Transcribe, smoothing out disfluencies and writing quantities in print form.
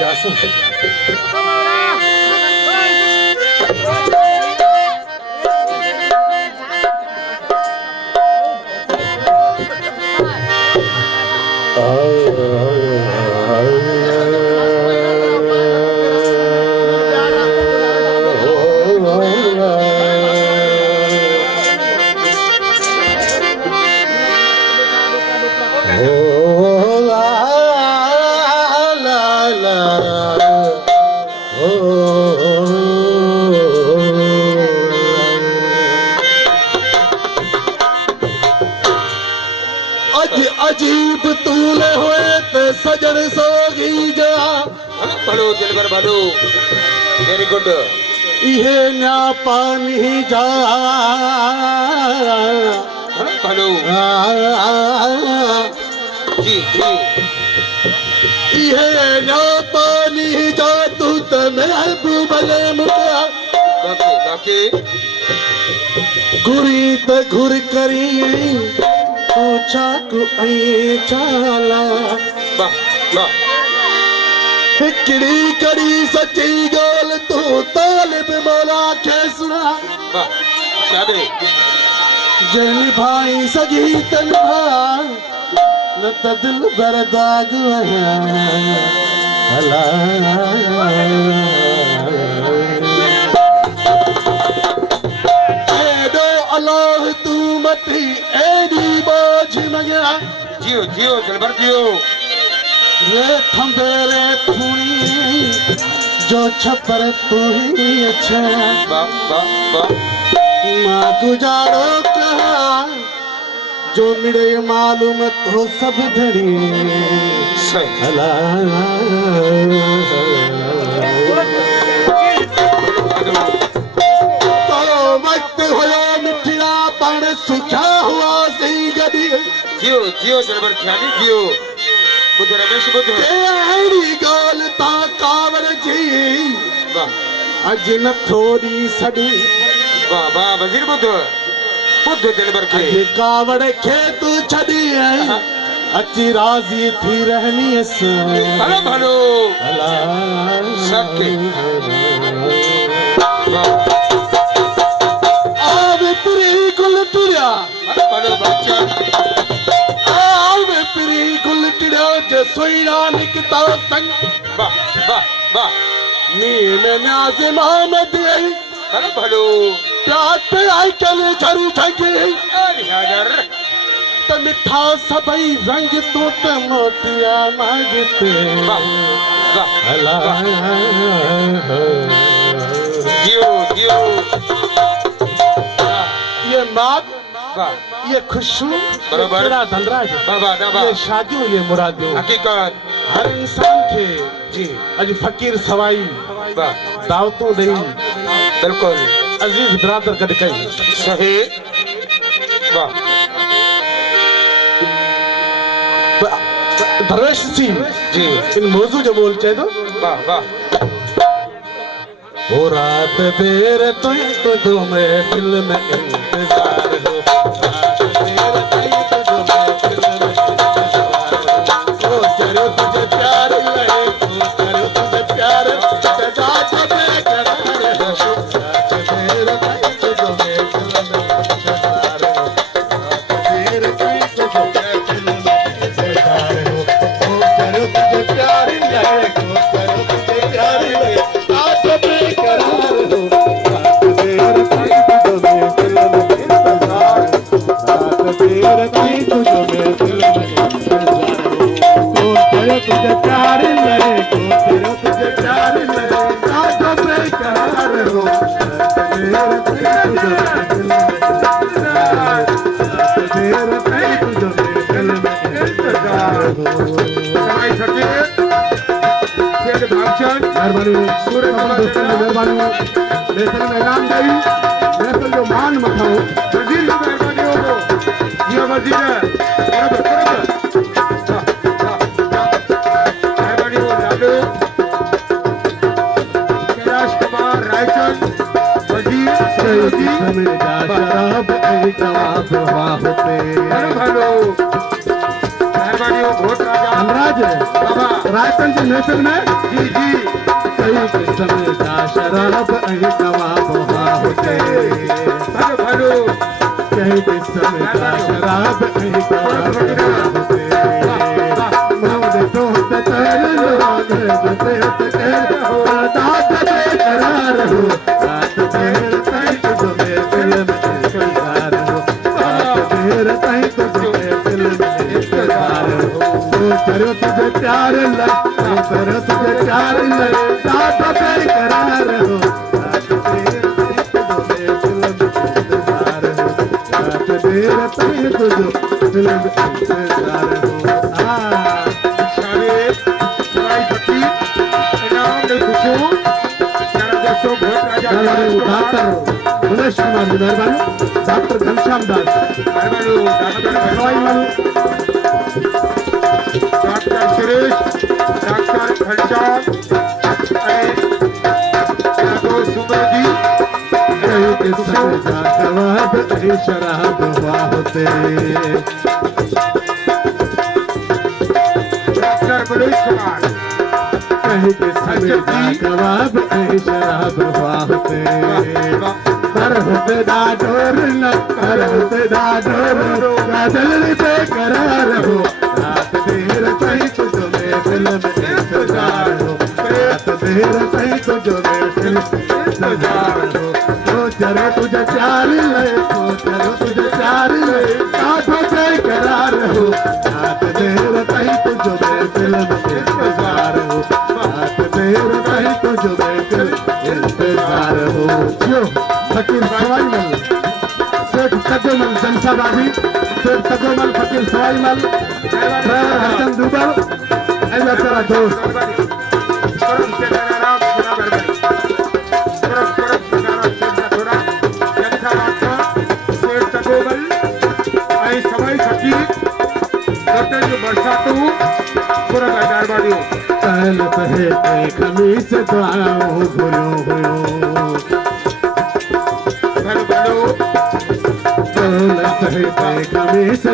जासो अजीब तूले हुए ते सजन सोगी जा भलो दिलबर भलो वेरी गुड इहे न्या पानी जा भलो जी जी इहे न्या पानी जा तू ते महबूब ले मुका बाकी घुरी ते घुर करी चाकू आई चाला हिकड़ी कड़ी सच्ची गाल तू तालिब मौला के सुना जन भाई सगी तन्हा न त दिल बरदाग हला एडो अल्लाह तू मती एडी जियो जियो दिलबर जियो रे थंबेरे थुनी जो छपर तू ही अच्छा माँ गुजारो कहा जो मिले मालूम तो सब धड़ी हला तो वक्त होया मिठड़ा पान सुखा हुआ सही गदी जियो जियो दिलबर ख्याली जियो बुध रमेश बुध तेरी गाल ता कावर जी अज न थोड़ी सड़ी वाह वाह वजीर बुध बुध दिलबर के अज कावड़ के तू छड़ी है अची राजी थी रहनी अस भलो भलो सबके आवे पुरी गुल टुरिया भलो बच्चा पिरी गुल टिड़ो जे सोईना निकता संग वाह वाह वाह नी में न्याज़ मोहम्मद आई भलो भलो प्यार पे आई कल झरू झंगे यार त मिठा सबई रंग तो त मोतिया मांगते वाह वाह हला जियो जियो ये माग वाह ये खुशबू बराबर तेरा धनराज बाबा ये शादियों ये मुरादियों हकीकत हर इंसान के जी अज फकीर सवाई वाह दावतों दई बिल्कुल अजीज बिरादर कद कई सही वाह दरवेश सिंह जी इन मौजू जो बोल चाहे तो वाह वाह हो रात देर तो मैं दिल में इंतजार हो रात देर तो मैं दिल में इंतजार हो करो तुझे प्यार लगे तो करो तुझे प्यार सदा तुम्हें करार हो रात देर तो मैं दिल में इंतजार हो रात देर तो मैं दिल में इंतजार हो करो तुझे प्यार लगे तो करो तुझे प्यार लगे तुझे प्यार लगे तुझे प्यार लगे बेकार हो मेहरबानी नेशनल मैदान गई नेशनल जो मान मथाओ वजीर जो मेहरबानी हो ये वजीर है मेहरबानी हो लाडो कैलाश कुमार रायचंद वजीर शराब हेलो मेहरबानी हो भोट राजा धनराज बाबा रायतन जी महफिल में जी जी कई किस्म जा शराब ऐं दवा बुहा हुते भलो भलो कई किस्म जा शराब ऐं दवा बुहा हुते मौज तो त तर लोग जते त दाद बेकरार हो रात देर ताईं तुझ महफिल में इंतजार हो रात देर ताईं तुझ महफिल में इंतजार हो करो तुझे प्यार लग करो तुझे प्यार लग दाद बेकरार हो रात देर ताईं तुझ महफिल में इंतजार हो रात देर ताईं तुझ महफिल में इंतजार हो शारे सवाई पट्टी इनाम दे खुशू सारा दोस्तों भोट राजा डॉक्टर दिनेश कुमार जी मेहरबानी डॉक्टर घनश्याम दास मेहरबानी डॉक्टर सवाई मल डॉक्टर सुरेश डॉक्टर घनश्याम सुमर जी कहीं किस्म जा जवाब ऐं शराब हुआ होते डॉक्टर मनोज कुमार कहीं किस्म जा जवाब ऐं शराब हुआ होते कर होते दादोर न कर होते दादोर गाजल बेकरार हो रात देर ताईं तुझ महफिल में इंतजार हो रात देर ताईं तुझ महफिल में इंतजार हो चलो तुझे प्यार ले चलो तुझे प्यार ले आंखों बेकरार हो रात देर ताईं तुझ महफिल में इंतजार हो रात देर ताईं तुझ महफिल में इंतजार हो जो फकीर सवाई मल शेख तजमल जलसाबाजी शेख तजमल फकीर सवाई मल हसन दुबर ऐसा तेरा दोस्त पहल पहे खमीस दुआओं भुलो हुयो भलो भलो पहल पहे खमीस